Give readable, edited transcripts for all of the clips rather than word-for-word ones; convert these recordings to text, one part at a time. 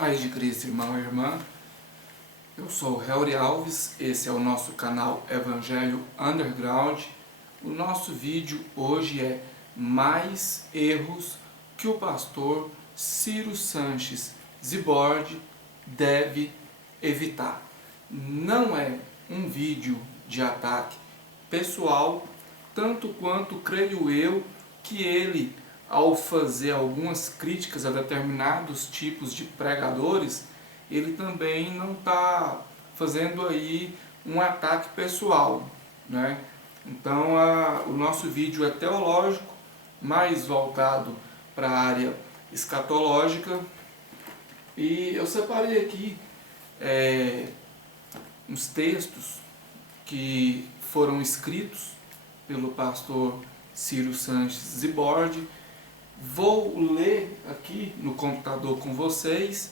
Paz de Cristo, irmão e irmã. Eu sou o Helry Alves, esse é o nosso canal Evangelho Underground. O nosso vídeo hoje é mais erros que o pastor Ciro Sanches Zibord deve evitar. Não é um vídeo de ataque pessoal, tanto quanto creio eu que ele, ao fazer algumas críticas a determinados tipos de pregadores, ele também não está fazendo aí um ataque pessoal, né? Então o nosso vídeo é teológico, mais voltado para a área escatológica, e eu separei aqui uns textos que foram escritos pelo pastor Ciro Sanches Zibord. Vou ler aqui no computador com vocês,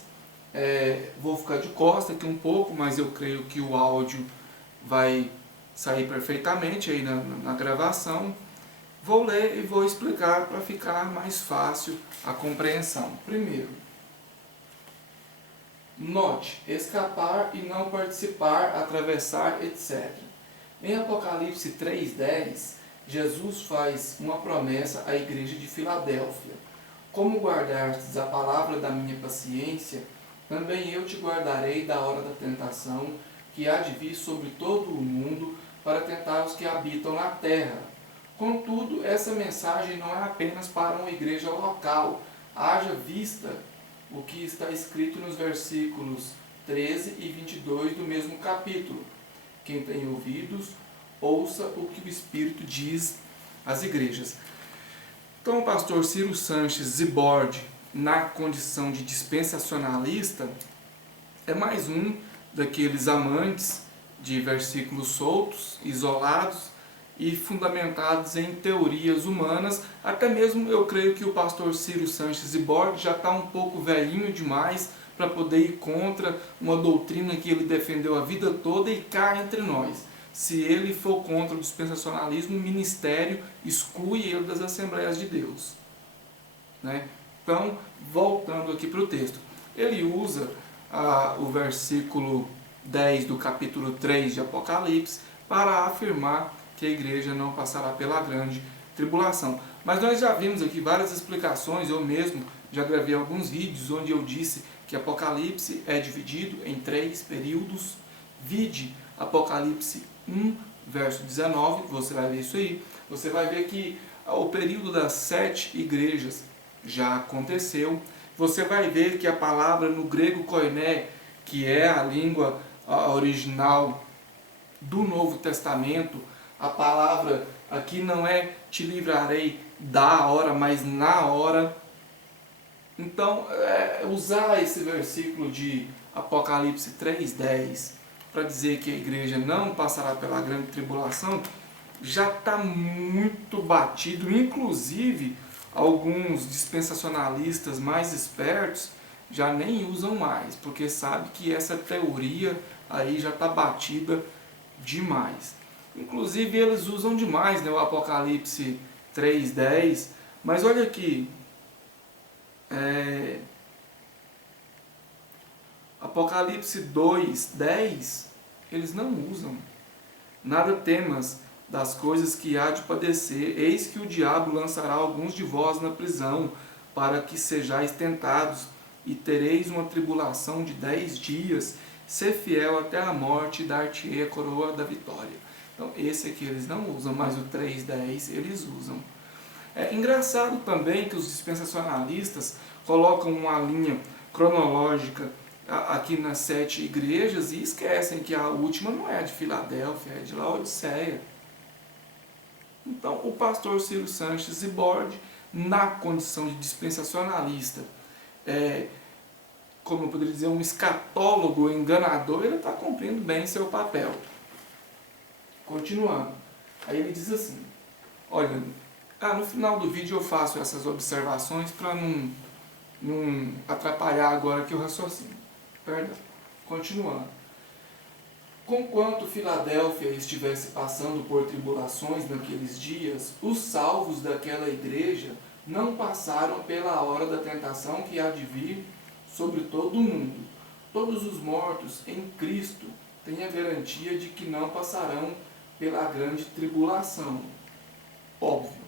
vou ficar de costa aqui um pouco, mas eu creio que o áudio vai sair perfeitamente aí na gravação. Vou ler e vou explicar para ficar mais fácil a compreensão. Primeiro, note, escapar e não participar, atravessar, etc. Em Apocalipse 3:10, Jesus faz uma promessa à igreja de Filadélfia. Como guardastes a palavra da minha paciência, também eu te guardarei da hora da tentação, que há de vir sobre todo o mundo, para tentar os que habitam na terra. Contudo, essa mensagem não é apenas para uma igreja local. Haja vista o que está escrito nos versículos 13 e 22 do mesmo capítulo. Quem tem ouvidos, ouça o que o Espírito diz às igrejas. Então o pastor Ciro Sanches Zibord, na condição de dispensacionalista, é mais um daqueles amantes de versículos soltos, isolados e fundamentados em teorias humanas. Até mesmo eu creio que o pastor Ciro Sanches Zibord já está um pouco velhinho demais para poder ir contra uma doutrina que ele defendeu a vida toda e cá entre nós. Se ele for contra o dispensacionalismo, o ministério exclui ele das Assembleias de Deus, né? Então, voltando aqui para o texto, ele usa o versículo 10 do capítulo 3 de Apocalipse para afirmar que a igreja não passará pela grande tribulação. Mas nós já vimos aqui várias explicações, eu mesmo já gravei alguns vídeos onde eu disse que Apocalipse é dividido em 3 períodos. Vide Apocalipse 1, verso 19, você vai ver isso aí. Você vai ver que o período das 7 igrejas já aconteceu. Você vai ver que a palavra no grego koiné, que é a língua original do Novo Testamento, a palavra aqui não é te livrarei da hora, mas na hora. Então, usar esse versículo de Apocalipse 3:10 para dizer que a igreja não passará pela grande tribulação já está muito batido. Inclusive, alguns dispensacionalistas mais espertos já nem usam mais, porque sabe que essa teoria aí já está batida demais. Inclusive, eles usam demais, né, o Apocalipse 3:10, mas olha aqui, Apocalipse 2:10, eles não usam. Nada temas das coisas que há de padecer, eis que o diabo lançará alguns de vós na prisão, para que sejais tentados, e tereis uma tribulação de 10 dias, ser fiel até a morte, e dar-te-ei a coroa da vitória. Então esse aqui eles não usam, mas o 3:10 eles usam. É engraçado também que os dispensacionalistas colocam uma linha cronológica aqui nas 7 igrejas e esquecem que a última não é de Filadélfia, é de Laodiceia. Então o pastor Ciro Sanches Zibord, na condição de dispensacionalista, como eu poderia dizer, um escatólogo enganador, ele está cumprindo bem seu papel. Continuando, aí ele diz assim, olha, no final do vídeo eu faço essas observações para não atrapalhar agora aqui o raciocínio. Perdão. Continuando. Conquanto Filadélfia estivesse passando por tribulações naqueles dias, os salvos daquela igreja não passaram pela hora da tentação que há de vir sobre todo o mundo. Todos os mortos em Cristo têm a garantia de que não passarão pela grande tribulação. Óbvio.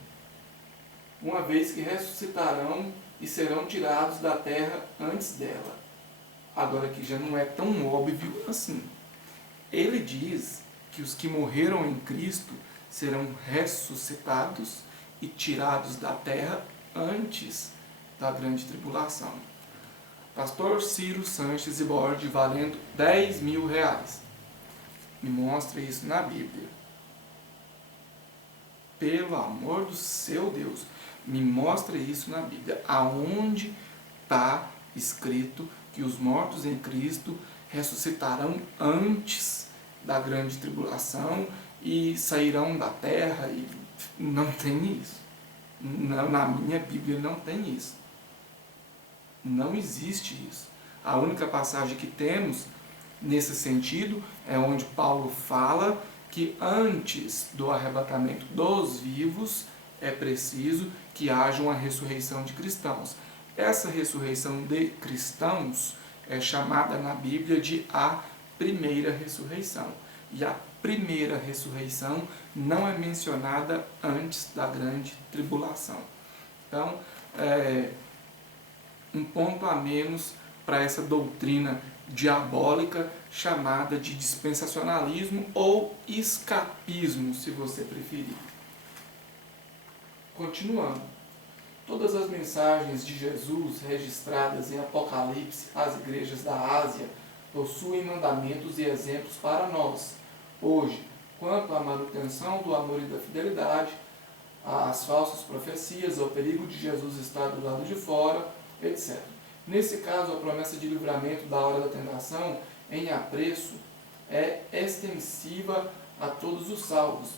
Uma vez que ressuscitarão e serão tirados da terra antes dela. Agora que já não é tão óbvio assim. Ele diz que os que morreram em Cristo serão ressuscitados e tirados da terra antes da grande tribulação. Pastor Ciro Sanches e Borges, valendo R$10.000. Me mostra isso na Bíblia. Pelo amor do seu Deus, me mostra isso na Bíblia. Aonde está escrito que os mortos em Cristo ressuscitarão antes da grande tribulação e sairão da terra? E não tem isso. Na minha Bíblia não tem isso. Não existe isso. A única passagem que temos nesse sentido é onde Paulo fala que antes do arrebatamento dos vivos é preciso que haja uma ressurreição de cristãos. Essa ressurreição de cristãos é chamada na Bíblia de a primeira ressurreição. E a primeira ressurreição não é mencionada antes da grande tribulação. Então, um ponto a menos para essa doutrina diabólica chamada de dispensacionalismo ou escapismo, se você preferir. Continuando. Todas as mensagens de Jesus registradas em Apocalipse às igrejas da Ásia possuem mandamentos e exemplos para nós, hoje, quanto à manutenção do amor e da fidelidade, às falsas profecias, ao perigo de Jesus estar do lado de fora, etc. Nesse caso, a promessa de livramento da hora da tentação em apreço é extensiva a todos os salvos.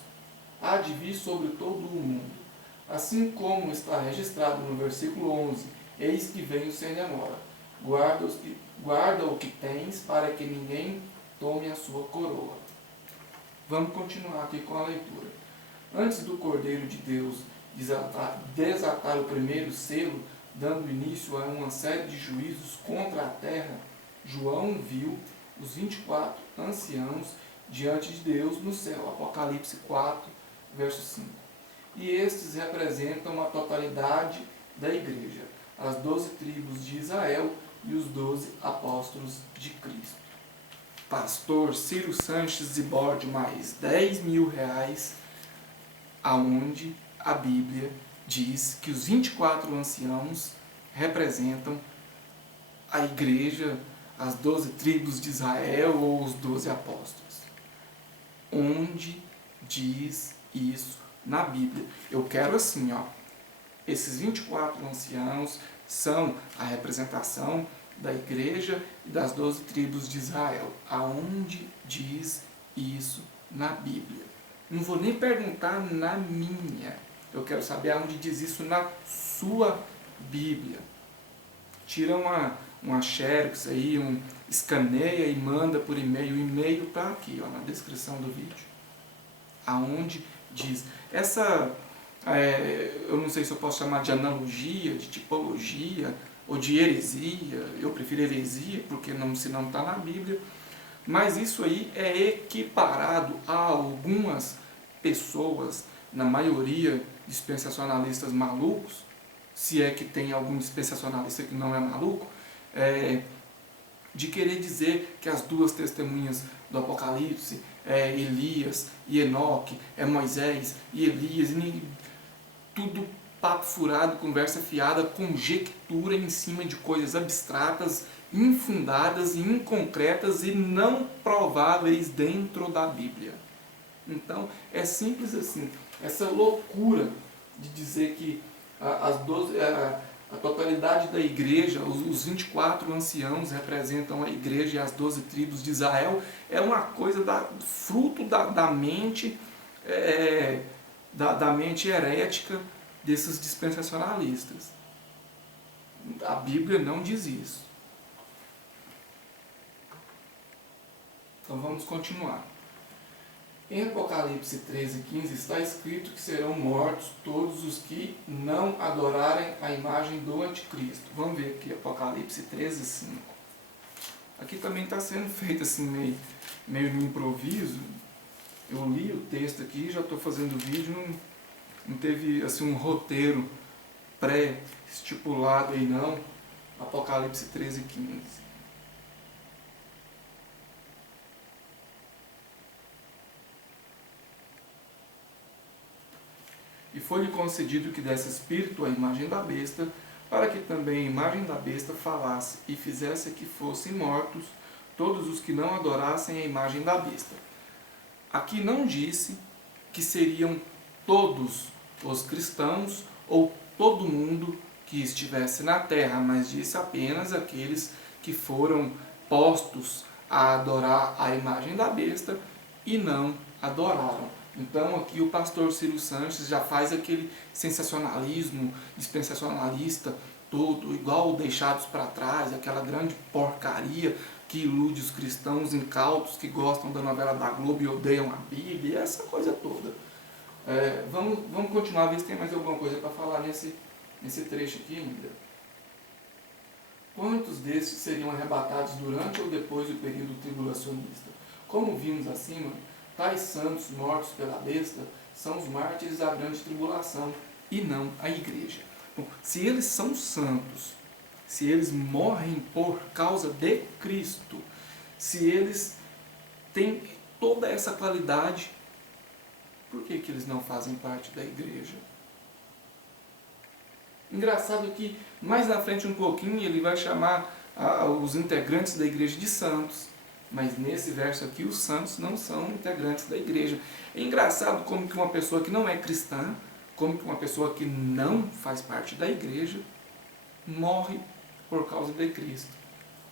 Há de vir sobre todo o mundo. Assim como está registrado no versículo 11, eis que venho sem demora. Guarda o que tens, para que ninguém tome a sua coroa. Vamos continuar aqui com a leitura. Antes do Cordeiro de Deus desatar o primeiro selo, dando início a uma série de juízos contra a terra, João viu os 24 anciãos diante de Deus no céu. Apocalipse 4, verso 5. E estes representam a totalidade da igreja, as 12 tribos de Israel e os 12 apóstolos de Cristo. Pastor Ciro Sanches e Borges, mais R$10.000, aonde a Bíblia diz que os 24 anciãos representam a igreja, as 12 tribos de Israel ou os 12 apóstolos. Onde diz isso na Bíblia? Eu quero assim, esses 24 anciãos são a representação da igreja e das 12 tribos de Israel. Aonde diz isso na Bíblia? Não vou nem perguntar na minha. Eu quero saber aonde diz isso na sua Bíblia. Tira uma xerox aí, escaneia e manda por e-mail. O e-mail está aqui, na descrição do vídeo. Aonde diz. Eu não sei se eu posso chamar de analogia, de tipologia, ou de heresia. Eu prefiro heresia, porque se não está na Bíblia. Mas isso aí é equiparado a algumas pessoas, na maioria dispensacionalistas malucos, se é que tem algum dispensacionalista que não é maluco, de querer dizer que as duas testemunhas do Apocalipse é Elias e Enoque, é Moisés e Elias, e tudo papo furado, conversa fiada, conjectura em cima de coisas abstratas, infundadas e inconcretas e não prováveis dentro da Bíblia. Então, é simples assim, essa loucura de dizer que a totalidade da igreja, os 24 anciãos representam a igreja e as 12 tribos de Israel, é uma coisa fruto da mente, da mente herética desses dispensacionalistas. A Bíblia não diz isso. Então vamos continuar. Em Apocalipse 13:15 está escrito que serão mortos todos os que não adorarem a imagem do anticristo. Vamos ver aqui, Apocalipse 13:5. Aqui também está sendo feito assim, meio no improviso. Eu li o texto aqui, já estou fazendo o vídeo, não teve assim um roteiro pré-estipulado aí não. Apocalipse 13:15. E foi-lhe concedido que desse espírito à imagem da besta, para que também a imagem da besta falasse e fizesse que fossem mortos todos os que não adorassem a imagem da besta. Aqui não disse que seriam todos os cristãos ou todo mundo que estivesse na terra, mas disse apenas aqueles que foram postos a adorar a imagem da besta e não adoraram. Então aqui o pastor Ciro Sanches já faz aquele sensacionalismo dispensacionalista todo, igual Deixados para Trás, aquela grande porcaria que ilude os cristãos incautos que gostam da novela da Globo e odeiam a Bíblia, essa coisa toda. Vamos continuar a ver se tem mais alguma coisa para falar nesse trecho aqui ainda. Quantos destes seriam arrebatados durante ou depois do período tribulacionista? Como vimos acima, tais santos mortos pela besta são os mártires da grande tribulação e não a igreja. Bom, se eles são santos, se eles morrem por causa de Cristo, se eles têm toda essa qualidade, por que eles não fazem parte da igreja? Engraçado que mais na frente um pouquinho ele vai chamar os integrantes da igreja de santos. Mas nesse verso aqui, os santos não são integrantes da igreja. É engraçado como que uma pessoa que não é cristã, como que uma pessoa que não faz parte da igreja, morre por causa de Cristo.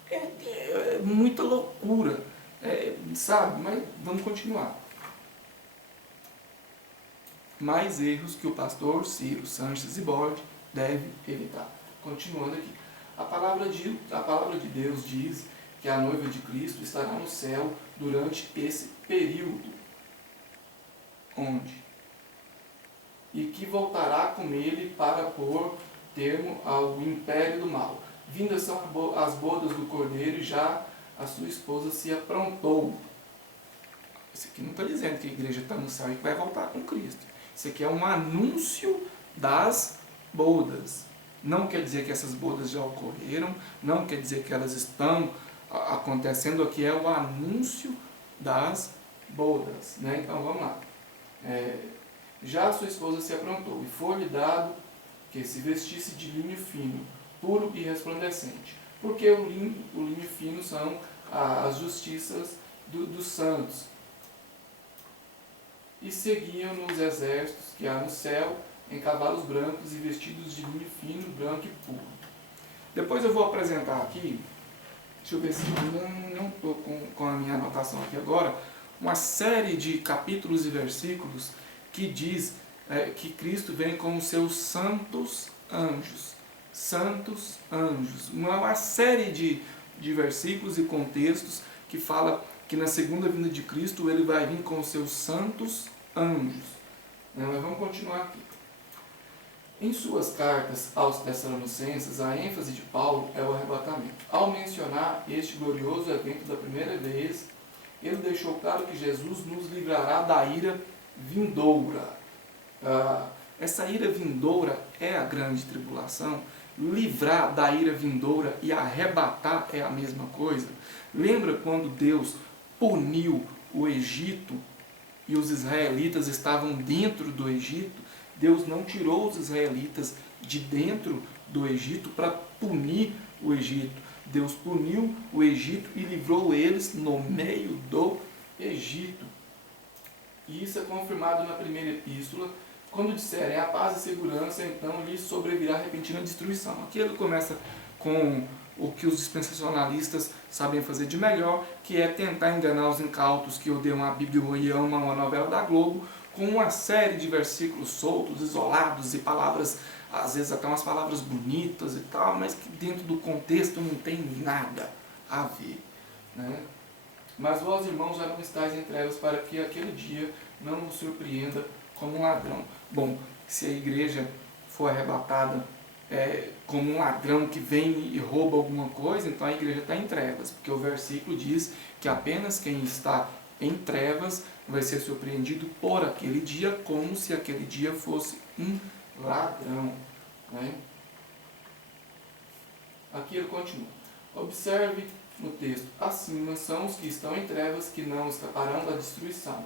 É muita loucura, sabe? Mas vamos continuar. Mais erros que o pastor Ciro Sanches e Borde deve evitar. Continuando aqui. A palavra de Deus diz que a noiva de Cristo estará no céu durante esse período. Onde? E que voltará com ele para pôr termo ao império do mal. Vindas são as bodas do cordeiro e já a sua esposa se aprontou. Isso aqui não está dizendo que a igreja está no céu e que vai voltar com Cristo. Isso aqui é um anúncio das bodas. Não quer dizer que essas bodas já ocorreram, não quer dizer que elas estão acontecendo. Aqui é o anúncio das bodas, né? Então vamos lá. Já a sua esposa se aprontou e foi-lhe dado que se vestisse de linho fino, puro e resplandecente, porque o linho fino são as justiças dos santos. E seguiam nos exércitos que há no céu em cavalos brancos e vestidos de linho fino, branco e puro. Depois eu vou apresentar aqui. Deixa eu ver se eu não estou com a minha anotação aqui agora. Uma série de capítulos e versículos que diz que Cristo vem com os seus santos anjos. Santos anjos. Uma série de versículos e contextos que fala que na segunda vinda de Cristo ele vai vir com os seus santos anjos. Mas vamos continuar aqui. Em suas cartas aos Tessalonicenses, a ênfase de Paulo é o arrebatamento. Ao mencionar este glorioso evento da primeira vez, ele deixou claro que Jesus nos livrará da ira vindoura. Essa ira vindoura é a grande tribulação. Livrar da ira vindoura e arrebatar é a mesma coisa. Lembra quando Deus puniu o Egito e os israelitas estavam dentro do Egito? Deus não tirou os israelitas de dentro do Egito para punir o Egito. Deus puniu o Egito e livrou eles no meio do Egito. E isso é confirmado na primeira epístola, quando disserem a paz e segurança, então lhes sobrevirá repentina destruição. Aqui ele começa com o que os dispensacionalistas sabem fazer de melhor, que é tentar enganar os incautos que odeiam a Bíblia e amam a novela da Globo, com uma série de versículos soltos, isolados, e palavras, às vezes até umas palavras bonitas e tal, mas que dentro do contexto não tem nada a ver, né? Mas vós, irmãos, já não estáis em trevas, para que aquele dia não vos surpreenda como um ladrão. Bom, se a igreja for arrebatada como um ladrão que vem e rouba alguma coisa, então a igreja está em trevas, porque o versículo diz que apenas quem está em trevas vai ser surpreendido por aquele dia, como se aquele dia fosse um ladrão. Né? Aqui ele continua. Observe no texto: acima são os que estão em trevas, que não escaparão da destruição.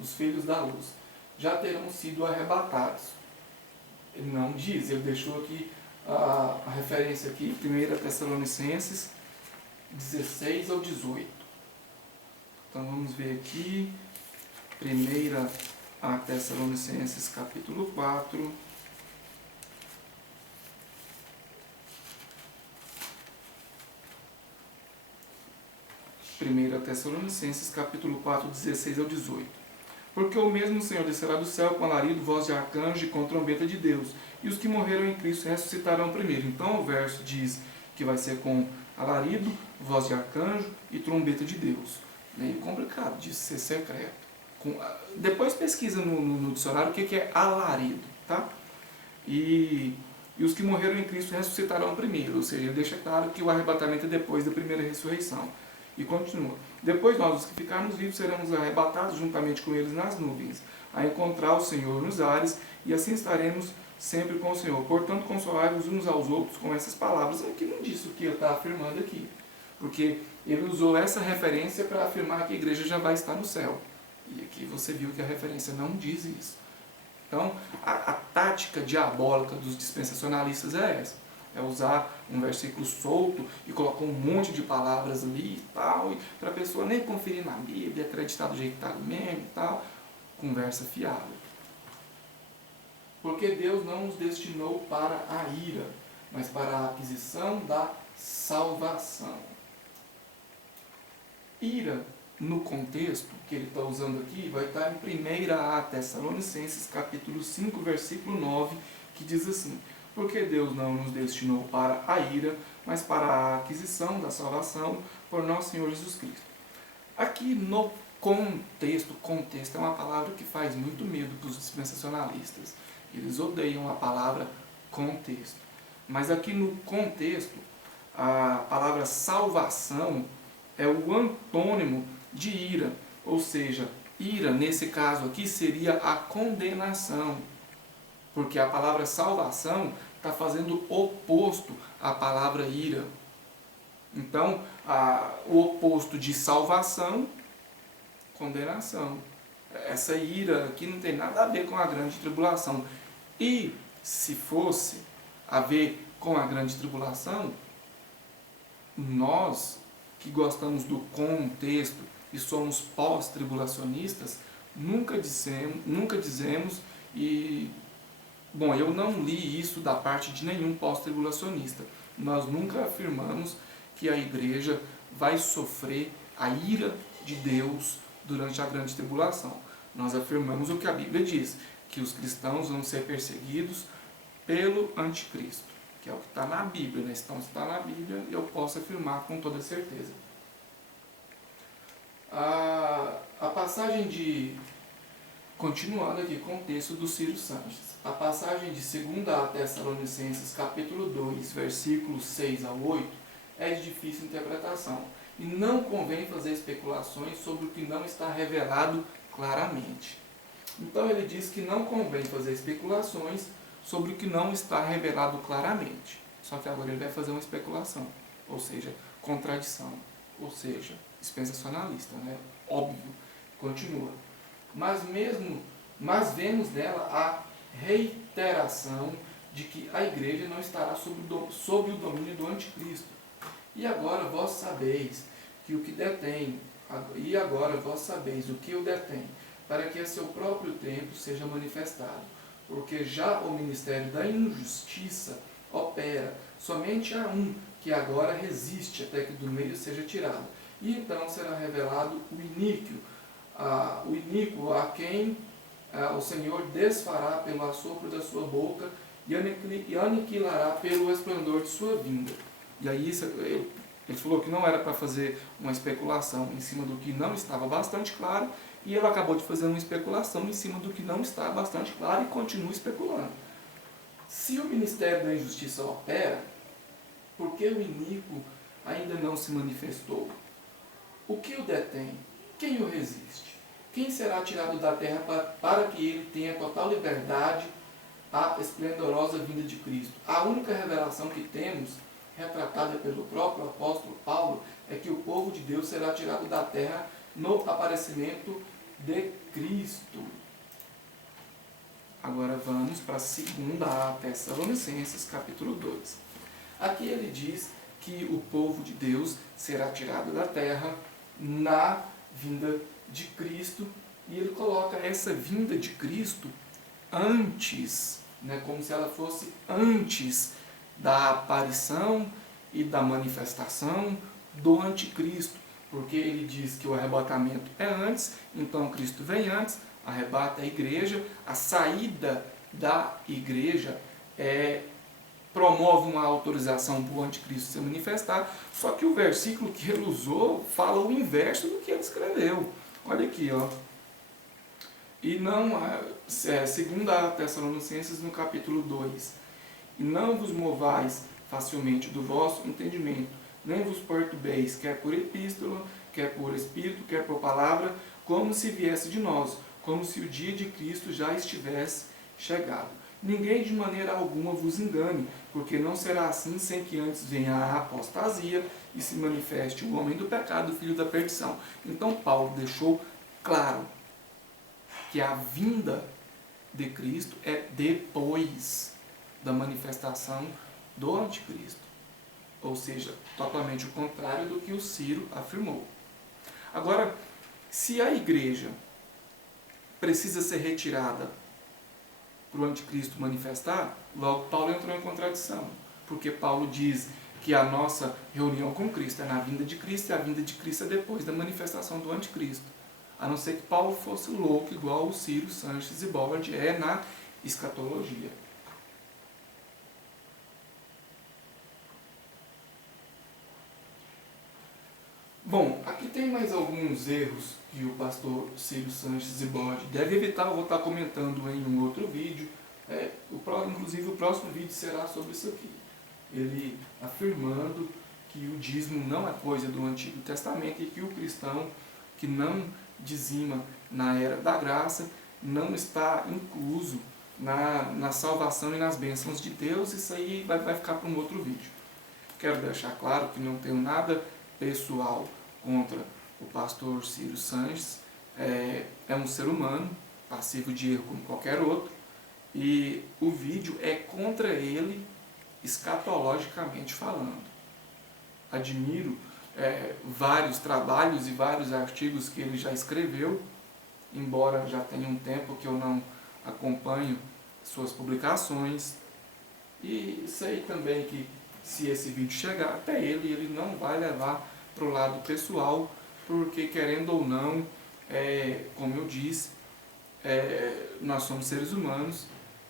Os filhos da luz já terão sido arrebatados. Ele não diz, ele deixou aqui a referência aqui, 1 Tessalonicenses 16 ao 18. Então vamos ver aqui, 1 Tessalonicenses capítulo 4. Primeira Tessalonicenses capítulo 4, 16 ao 18. Porque o mesmo Senhor descerá do céu com alarido, voz de arcanjo e com trombeta de Deus, e os que morreram em Cristo ressuscitarão primeiro. Então o verso diz que vai ser com alarido, voz de arcanjo e trombeta de Deus. Meio complicado de ser secreto. Depois pesquisa no dicionário o que é alarido, tá? E os que morreram em Cristo ressuscitarão primeiro, ou seja, ele deixa claro que o arrebatamento é depois da primeira ressurreição. E continua. Depois nós, os que ficarmos vivos, seremos arrebatados juntamente com eles nas nuvens, a encontrar o Senhor nos ares, e assim estaremos sempre com o Senhor. Portanto, consolai-vos uns aos outros com essas palavras. Aqui não disse o que ele está afirmando aqui. Porque ele usou essa referência para afirmar que a igreja já vai estar no céu. E aqui você viu que a referência não diz isso. Então, a tática diabólica dos dispensacionalistas é essa. É usar um versículo solto e colocar um monte de palavras ali e tal, para a pessoa nem conferir na Bíblia, acreditar do jeito que está ali mesmo e tal. Conversa fiável. Porque Deus não nos destinou para a ira, mas para a aquisição da salvação. Ira, no contexto que ele está usando aqui, vai estar em 1 Tessalonicenses capítulo 5, versículo 9, que diz assim: porque Deus não nos destinou para a ira, mas para a aquisição da salvação por nosso Senhor Jesus Cristo. Aqui no contexto é uma palavra que faz muito medo para os dispensacionalistas. Eles odeiam a palavra contexto. Mas aqui no contexto, a palavra salvação é o antônimo de ira. Ou seja, ira, nesse caso aqui, seria a condenação. Porque a palavra salvação está fazendo oposto à palavra ira. Então, o oposto de salvação, condenação. Essa ira aqui não tem nada a ver com a grande tribulação. E se fosse a ver com a grande tribulação, nós que gostamos do contexto e somos pós-tribulacionistas, nunca dizemos e... Bom, eu não li isso da parte de nenhum pós-tribulacionista. Nós nunca afirmamos que a igreja vai sofrer a ira de Deus durante a grande tribulação. Nós afirmamos o que a Bíblia diz, que os cristãos vão ser perseguidos pelo anticristo, que é o que está na Bíblia, né? Então, se está na Bíblia, eu posso afirmar com toda certeza. A passagem de... Continuando aqui com o texto do Ciro Sanches. A passagem de 2 Tessalonicenses capítulo 2, versículos 6 ao 8, é de difícil interpretação. E não convém fazer especulações sobre o que não está revelado claramente. Então ele diz que não convém fazer especulações sobre o que não está revelado claramente. Só que agora ele vai fazer uma especulação, ou seja, contradição, ou seja, dispensacionalista, né? Óbvio. Continua. Mas vemos nela a reiteração de que a igreja não estará sob o domínio do anticristo. E agora vós sabeis que o que detém, e agora vós sabeis o que o detém, para que a seu próprio tempo seja manifestado. Porque já o ministério da injustiça opera, somente há um que agora resiste até que do meio seja tirado. E então será revelado o iníquo a quem o Senhor desfará pelo assopro da sua boca e aniquilará pelo esplendor de sua vinda. E aí Ele falou que não era para fazer uma especulação em cima do que não estava bastante claro, e ele acabou de fazer uma especulação em cima do que não está bastante claro e continua especulando. Se o ministério da injustiça opera, por que o iníquo ainda não se manifestou? O que o detém? Quem o resiste? Quem será tirado da terra para que ele tenha total liberdade à esplendorosa vinda de Cristo? A única revelação que temos, retratada pelo próprio apóstolo Paulo, é que o povo de Deus será tirado da terra no aparecimento de Cristo. Agora vamos para a segunda Tessalonicenses, capítulo 2. Aqui ele diz que o povo de Deus será tirado da terra na vinda de Cristo, e ele coloca essa vinda de Cristo antes, né, como se ela fosse antes da aparição e da manifestação do anticristo, porque ele diz que o arrebatamento é antes, então Cristo vem antes, arrebata a igreja, a saída da igreja promove uma autorização para o anticristo se manifestar, só que o versículo que ele usou fala o inverso do que ele escreveu. Olha aqui, ó. E não, segundo a Tessalonicenses, no capítulo 2, e não vos movais facilmente do vosso entendimento, nem vos perturbeis, quer por epístola, quer por espírito, quer por palavra, como se viesse de nós, como se o dia de Cristo já estivesse chegado. Ninguém de maneira alguma vos engane, porque não será assim sem que antes venha a apostasia e se manifeste o homem do pecado, o filho da perdição. Então Paulo deixou claro que a vinda de Cristo é depois da manifestação do anticristo. Ou seja, totalmente o contrário do que o Ciro afirmou. Agora, se a igreja precisa ser retirada para o anticristo manifestar, logo Paulo entrou em contradição, porque Paulo diz que a nossa reunião com Cristo é na vinda de Cristo, e a vinda de Cristo é depois da manifestação do anticristo. A não ser que Paulo fosse louco, igual o Ciro, Sanches e Bollard é na escatologia. Bom, aqui tem mais alguns erros que o pastor Ciro Sanches e Bollard deve evitar. Eu vou estar comentando em um outro vídeo. Inclusive o próximo vídeo será sobre isso aqui. Ele afirmando que o dízimo não é coisa do Antigo Testamento e que o cristão que não dizima na era da graça não está incluso na salvação e nas bênçãos de Deus. Isso aí vai ficar para um outro vídeo. Quero deixar claro que não tenho nada pessoal contra o pastor Ciro Sanches. É um ser humano, passivo de erro como qualquer outro, e o vídeo é contra ele escatologicamente falando. Admiro vários trabalhos e vários artigos que ele já escreveu, embora já tenha um tempo que eu não acompanho suas publicações, e sei também que se esse vídeo chegar até ele, ele não vai levar para o lado pessoal, porque querendo ou não, como eu disse, nós somos seres humanos,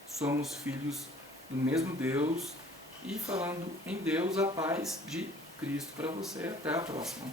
somos filhos do mesmo Deus, e falando em Deus, a paz de Cristo para você. Até a próxima.